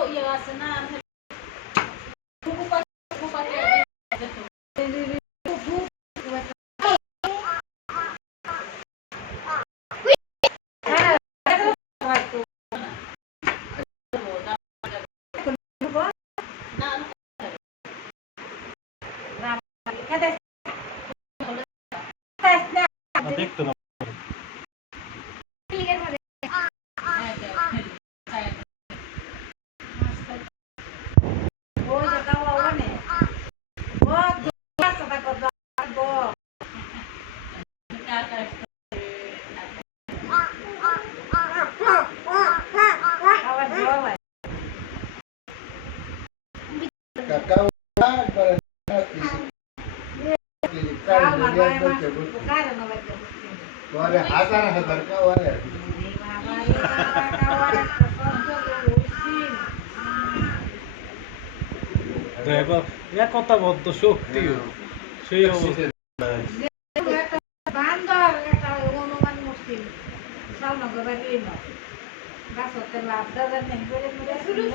angtesang que acabo de dar para entrar y se কত বদ্ধ শক্তি সেই অবস্থা